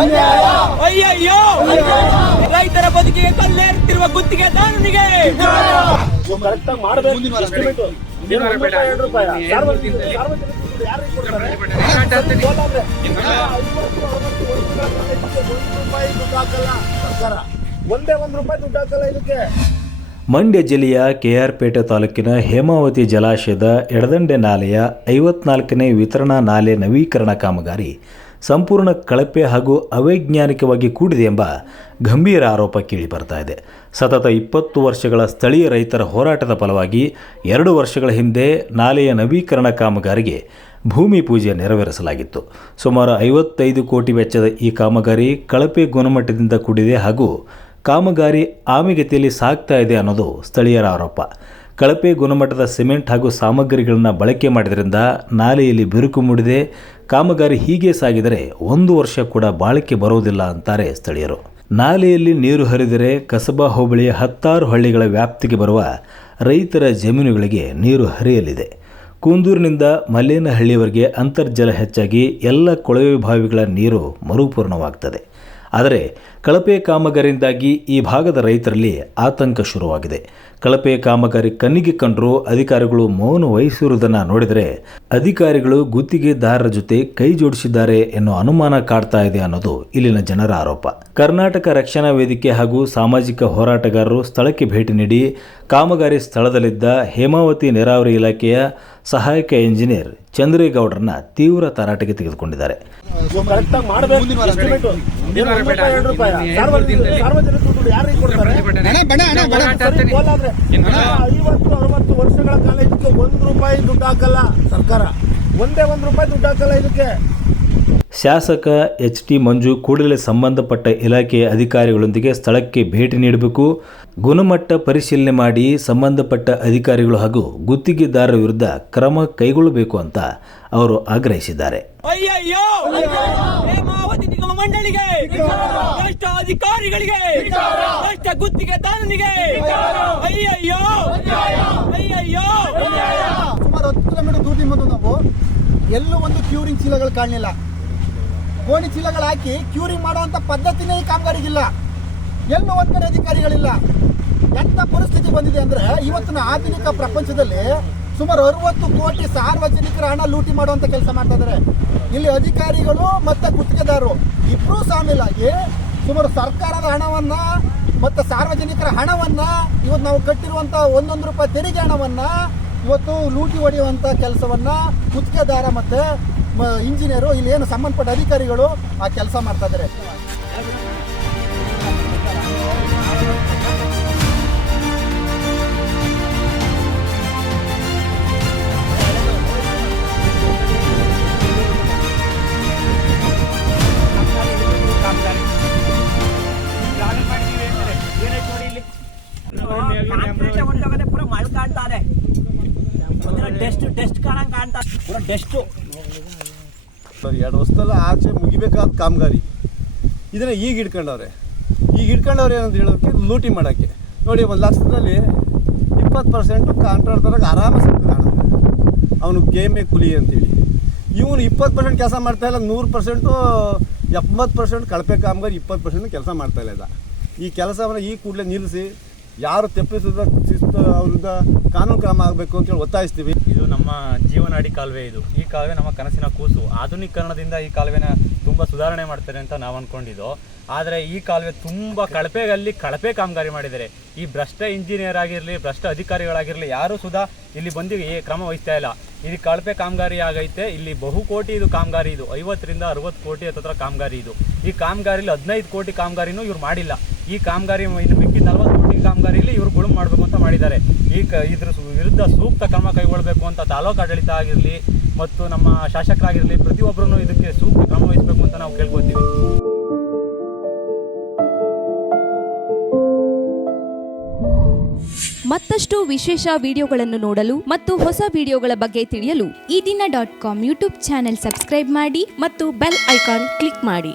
ಅಯ್ಯಯ್ಯೋ ರೈತರ ಬದುಕಿಗೆ ಕಲ್ಲೇರುತ್ತಿರುವ ಗುತ್ತಿಗೆದಾರನಿಗೆ ಒಂದೇ ₹1 ದುಡ್ಡು ಹಾಕಲ್ಲ ಇದಕ್ಕೆ. ಮಂಡ್ಯ ಜಿಲ್ಲೆಯ ಕೆಆರ್ಪೇಟೆ ತಾಲೂಕಿನ ಹೇಮಾವತಿ ಜಲಾಶಯದ ಎಡದಂಡೆ ನಾಲೆಯ 54ನೇ ವಿತರಣಾ ನಾಲೆ ನವೀಕರಣ ಕಾಮಗಾರಿ ಸಂಪೂರ್ಣ ಕಳಪೆ ಹಾಗೂ ಅವೈಜ್ಞಾನಿಕವಾಗಿ ಕೂಡಿದೆ ಎಂಬ ಗಂಭೀರ ಆರೋಪ ಕೇಳಿಬರ್ತಾ ಇದೆ. ಸತತ 20 ವರ್ಷಗಳ ಸ್ಥಳೀಯ ರೈತರ ಹೋರಾಟದ ಫಲವಾಗಿ 2 ವರ್ಷಗಳ ಹಿಂದೆ ನಾಲೆಯ ನವೀಕರಣ ಕಾಮಗಾರಿಗೆ ಭೂಮಿ ಪೂಜೆ ನೆರವೇರಿಸಲಾಗಿತ್ತು. ಸುಮಾರು 55 ಕೋಟಿ ವೆಚ್ಚದ ಈ ಕಾಮಗಾರಿ ಕಳಪೆ ಗುಣಮಟ್ಟದಿಂದ ಕೂಡಿದೆ ಹಾಗೂ ಕಾಮಗಾರಿ ಆಮೆಗತಿಯಲ್ಲಿ ಸಾಗ್ತಾ ಇದೆ ಅನ್ನೋದು ಸ್ಥಳೀಯರ ಆರೋಪ. ಕಳಪೆ ಗುಣಮಟ್ಟದ ಸಿಮೆಂಟ್ ಹಾಗೂ ಸಾಮಗ್ರಿಗಳನ್ನು ಬಳಕೆ ಮಾಡಿದ್ರಿಂದ ನಾಲೆಯಲ್ಲಿ ಬಿರುಕು ಮೂಡಿದೆ. ಕಾಮಗಾರಿ ಹೀಗೆ ಸಾಗಿದರೆ 1 ವರ್ಷ ಕೂಡ ಬಾಳಿಕೆ ಬರುವುದಿಲ್ಲ ಅಂತಾರೆ ಸ್ಥಳೀಯರು. ನಾಲೆಯಲ್ಲಿ ನೀರು ಹರಿದರೆ ಕಸಬಾ ಹೋಬಳಿಯ 10 ಹಳ್ಳಿಗಳ ವ್ಯಾಪ್ತಿಗೆ ಬರುವ ರೈತರ ಜಮೀನುಗಳಿಗೆ ನೀರು ಹರಿಯಲಿದೆ. ಕೂಂದೂರಿನಿಂದ ಮಲ್ಲೇನಹಳ್ಳಿಯವರೆಗೆ ಅಂತರ್ಜಲ ಹೆಚ್ಚಾಗಿ ಎಲ್ಲ ಕೊಳವೆ ಬಾವಿಗಳ ನೀರು ಮರುಪೂರ್ಣವಾಗ್ತದೆ. ಆದರೆ ಕಳಪೆ ಕಾಮಗಾರಿಯಿಂದಾಗಿ ಈ ಭಾಗದ ರೈತರಲ್ಲಿ ಆತಂಕ ಶುರುವಾಗಿದೆ. ಕಳಪೆ ಕಾಮಗಾರಿ ಕಣ್ಣಿಗೆ ಕಂಡರೂ ಅಧಿಕಾರಿಗಳು ಮೌನ ವಹಿಸಿರುವುದನ್ನು ನೋಡಿದರೆ ಅಧಿಕಾರಿಗಳು ಗುತ್ತಿಗೆದಾರರ ಜೊತೆ ಕೈ ಜೋಡಿಸಿದ್ದಾರೆ ಎನ್ನುವ ಅನುಮಾನ ಕಾಡ್ತಾ ಇದೆ ಅನ್ನೋದು ಇಲ್ಲಿನ ಜನರ ಆರೋಪ. ಕರ್ನಾಟಕ ರಕ್ಷಣಾ ವೇದಿಕೆ ಹಾಗೂ ಸಾಮಾಜಿಕ ಹೋರಾಟಗಾರರು ಸ್ಥಳಕ್ಕೆ ಭೇಟಿ ನೀಡಿ ಕಾಮಗಾರಿ ಸ್ಥಳದಲ್ಲಿದ್ದ ಹೇಮಾವತಿ ನೀರಾವರಿ ಇಲಾಖೆಯ ಸಹಾಯಕ ಇಂಜಿನಿಯರ್ ಚಂದ್ರೇಗೌಡರನ್ನ ತೀವ್ರ ತರಾಟೆಗೆ ತೆಗೆದುಕೊಂಡಿದ್ದಾರೆ. ವರ್ಷಗಳ ಕಾಲ ಇದಕ್ಕೆ ₹1 ದುಡ್ಡು ಹಾಕಲ್ಲ ಸರ್ಕಾರ. ಒಂದೇ ₹1 ದುಡ್ಡು ಹಾಕಲ್ಲ ಇದಕ್ಕೆ. ಶಾಸಕ ಎಚ್.ಟಿ. ಮಂಜು ಕೂಡಲೇ ಸಂಬಂಧಪಟ್ಟ ಇಲಾಖೆಯ ಅಧಿಕಾರಿಗಳೊಂದಿಗೆ ಸ್ಥಳಕ್ಕೆ ಭೇಟಿ ನೀಡಬೇಕು, ಗುಣಮಟ್ಟ ಪರಿಶೀಲನೆ ಮಾಡಿ ಸಂಬಂಧಪಟ್ಟ ಅಧಿಕಾರಿಗಳು ಹಾಗೂ ಗುತ್ತಿಗೆದಾರರ ವಿರುದ್ಧ ಕ್ರಮ ಕೈಗೊಳ್ಳಬೇಕು ಅಂತ ಅವರು ಆಗ್ರಹಿಸಿದ್ದಾರೆ. ಅಯ್ಯಯ್ಯೋ ಹೇಮಾವತಿ ನಿಗಮ ಮಂಡಳಿಗೆ, ಭ್ರಷ್ಟ ಅಧಿಕಾರಿಗಳಿಗೆ, ಭ್ರಷ್ಟ ಗುತ್ತಿಗೆದಾರನಿಗೆ ಅಯ್ಯಯ್ಯೋ ಅಯ್ಯಯ್ಯೋ. ಸುಮಾರು 10 ಕಿಲೋಮೀಟರ್ ದೂರದಿಂದ ಬಂದು ನಾವು ಎಲ್ಲೂ ಒಂದು ಕ್ಯೂರಿಂಗ್ ಚೀಲಗಳು ಕಾಣಲಿಲ್ಲ. ಗೋಣಿ ಚೀಲಗಳು ಹಾಕಿ ಕ್ಯೂರಿಂಗ್ ಮಾಡುವಂಥ ಪದ್ಧತಿನೇ ಈ ಕಾಮಗಾರಿಗಿಲ್ಲ. ಎಲ್ಲೂ ಒಂದು ಕಡೆ ಅಧಿಕಾರಿಗಳಿಲ್ಲ. ಎಂಥ ಪರಿಸ್ಥಿತಿ ಬಂದಿದೆ ಅಂದರೆ ಇವತ್ತಿನ ಆಧುನಿಕ ಪ್ರಪಂಚದಲ್ಲಿ ಸುಮಾರು 60 ಕೋಟಿ ಸಾರ್ವಜನಿಕರ ಹಣ ಲೂಟಿ ಮಾಡುವಂಥ ಕೆಲಸ ಮಾಡ್ತಾ ಇದ್ದಾರೆ. ಇಲ್ಲಿ ಅಧಿಕಾರಿಗಳು ಮತ್ತು ಗುತ್ತಿಗೆದಾರರು ಇಬ್ಬರೂ ಶಾಮೀಲಾಗಿ ಸುಮಾರು ಸರ್ಕಾರದ ಹಣವನ್ನು ಮತ್ತು ಸಾರ್ವಜನಿಕರ ಹಣವನ್ನು ಇವತ್ತು ನಾವು ಕಟ್ಟಿರುವಂಥ ₹1 ತೆರಿಗೆ ಹಣವನ್ನು ಇವತ್ತು ಲೂಟಿ ಹೊಡೆಯುವಂಥ ಕೆಲಸವನ್ನು ಗುತ್ತಿಗೆದಾರ ಮತ್ತು ಇಂಜಿನಿಯರು ಇಲ್ಲಿ ಏನು ಸಂಬಂಧಪಟ್ಟ ಅಧಿಕಾರಿಗಳು ಆ ಕೆಲಸ ಮಾಡ್ತಾ ಇದ್ದಾರೆ. ಪೂರ ಮಳೆ ಕಾಣ್ತಾರೆ, ಡೆಸ್ಟ್ ಕಾಣಂಗ್ ಕಾಣ್ತಾ ಪೂರ ಡೆಸ್ಟು. 2 ವರ್ಷದಲ್ಲ ಆಚೆ ಮುಗಿಬೇಕಾದ ಕಾಮಗಾರಿ ಇದನ್ನು ಈಗ ಹಿಡ್ಕೊಂಡವ್ರೆ ಏನಂತ ಹೇಳೋಕ್ಕೆ ಲೂಟಿ ಮಾಡೋಕ್ಕೆ. ನೋಡಿ 1 ಲಕ್ಷದಲ್ಲಿ 20% ಕಾಂಟ್ರಾಕ್ಟರ್ಗೆ ಆರಾಮ ಸಿಗ್ತದೆ ಹಣ, ಅವನು ಗೇಮೇ ಕುಲಿ ಅಂತೇಳಿ. ಇವನು 20% ಕೆಲಸ ಮಾಡ್ತಾಯಿಲ್ಲ, 100% 70% ಕಳಪೆ ಕಾಮಗಾರಿ, 20% ಕೆಲಸ ಮಾಡ್ತಾಯಿಲ್ಲ. ಈ ಕೆಲಸವನ್ನು ಈ ಕೂಡಲೇ ನಿಲ್ಲಿಸಿ ಯಾರು ತಪ್ಪಿಸಿದ ಶಿಸ್ತು ಅವ್ರಿಂದ ಕಾನೂನು ಕ್ರಮ ಆಗಬೇಕು ಅಂತೇಳಿ ಒತ್ತಾಯಿಸ್ತೀವಿ. ಇದು ನಮ್ಮ ಜೀವನಾಡಿ ಕಾಲುವೆ. ಈ ಕಾಲುವೆ ನಮ್ಮ ಕನಸಿನ ಕೂಸು. ಆಧುನೀಕರಣದಿಂದ ಈ ಕಾಲುವೆನ ತುಂಬ ಸುಧಾರಣೆ ಮಾಡ್ತಾರೆ ಅಂತ ನಾವು ಅಂದ್ಕೊಂಡಿದ್ದು. ಆದರೆ ಈ ಕಾಲುವೆ ತುಂಬ ಕಳಪೆ ಕಾಮಗಾರಿ ಮಾಡಿದ್ದಾರೆ. ಈ ಭ್ರಷ್ಟ ಇಂಜಿನಿಯರ್ ಆಗಿರಲಿ, ಭ್ರಷ್ಟ ಅಧಿಕಾರಿಗಳಾಗಿರಲಿ, ಯಾರೂ ಸುಧಾ ಇಲ್ಲಿ ಬಂದು ಕ್ರಮ ವಹಿಸ್ತಾ ಇಲ್ಲ. ಇಲ್ಲಿ ಕಳಪೆ ಕಾಮಗಾರಿ ಆಗೈತೆ. ಇಲ್ಲಿ ಬಹುಕೋಟಿ ಇದು ಕಾಮಗಾರಿ, ಇದು 50 ರಿಂದ 60 ಕೋಟಿ ಹತ್ರ ಕಾಮಗಾರಿ ಇದು. ಈ ಕಾಮಗಾರಿಲಿ 15 ಕೋಟಿ ಕಾಮಗಾರಿನೂ ಇವ್ರು ಮಾಡಿಲ್ಲ. ಈ ಕಾಮಗಾರಿ ಇನ್ನು ಮಿಕ್ಕಿ 40 ಕೋಟಿ ಕಾಮಗಾರಿಲಿ ಇವರು ಗುಳುಂ ಮಾಡಬೇಕು ಅಂತ ಮಾಡಿದ್ದಾರೆ. ಇದ್ರ ವಿರುದ್ಧ ಸೂಕ್ತ ಕ್ರಮ ಕೈಗೊಳ್ಳಬೇಕು ಅಂತ ತಾಲೂಕು ಆಡಳಿತ ಆಗಿರಲಿ ಮತ್ತು ನಮ್ಮ ಶಾಸಕರಾಗಿರಲಿ ಪ್ರತಿಯೊಬ್ಬರೂ ಇದಕ್ಕೆ ಸೂಕ್ತ ಕ್ರಮ ವಹಿಸಬೇಕು ಅಂತ ನಾವು ಕೇಳ್ಕೊತೀವಿ. ಮತ್ತಷ್ಟು ವಿಶೇಷ ವಿಡಿಯೋಗಳನ್ನು ನೋಡಲು ಮತ್ತು ಹೊಸ ವಿಡಿಯೋಗಳ ಬಗ್ಗೆ ತಿಳಿಯಲು ಈ ದಿನ .com ಯೂಟ್ಯೂಬ್ ಚಾನೆಲ್ ಸಬ್ಸ್ಕ್ರೈಬ್ ಮಾಡಿ ಮತ್ತು ಬೆಲ್ ಐಕಾನ್ ಕ್ಲಿಕ್ ಮಾಡಿ.